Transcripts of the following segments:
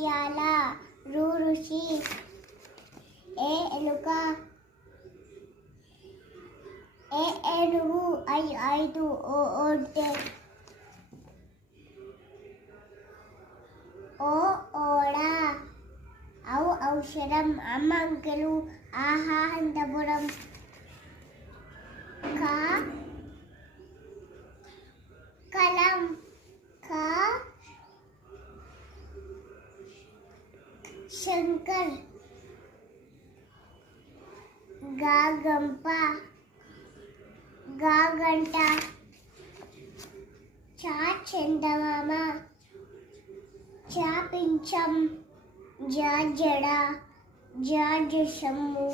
ఉయ్యాల ఋషి ఏ ఎలుక ఏ ఏనుగు ఐదు ఒంటె ఓ ఓడ ఔషధం అమ్మ అంకెలు ఆహాంతపురం కలం శంకర్ గంప గంట చందమామ పింఛం జడ జసమ్ము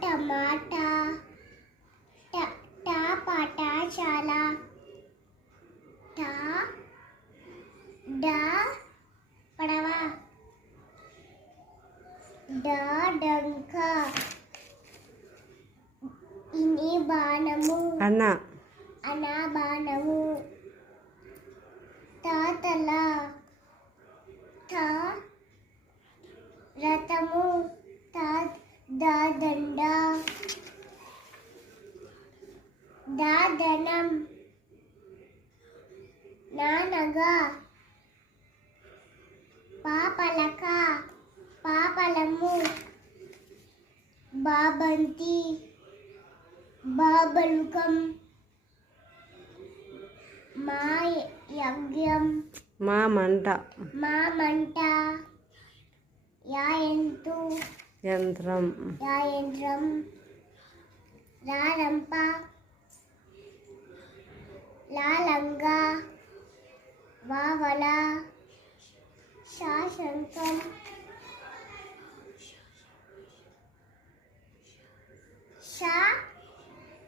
టమాటా పాఠశాల పడవ డంక ఇని బాణము అన్న బాణము తల రథము దండ దాదనం నానగా పాపలక పాపలము బాబంతి బాబలుకం మా యజ్ఞం మా మంట యంత్రం రారంప లాలంగా వావల శాశంకం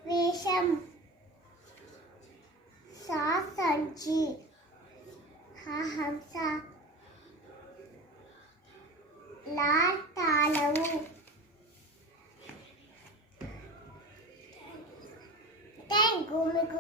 వేషం సంచి హంస తాళము థ్యాంక్ యూ మీకు